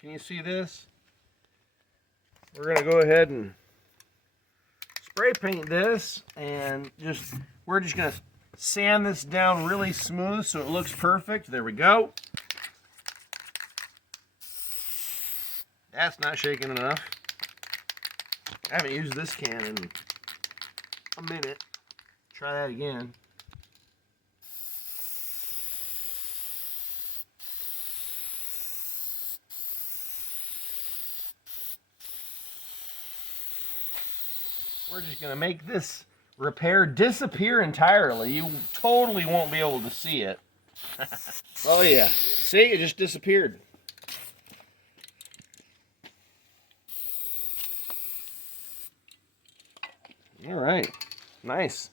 Can you see this? We're going to go ahead and spray paint this, and we're just going to sand this down really smooth so it looks perfect. There we go. That's not shaking enough. I haven't used this can in a minute. Try that again. We're just going to make this repair disappear entirely. You totally won't be able to see it. Oh yeah, see, it just disappeared. All right, nice.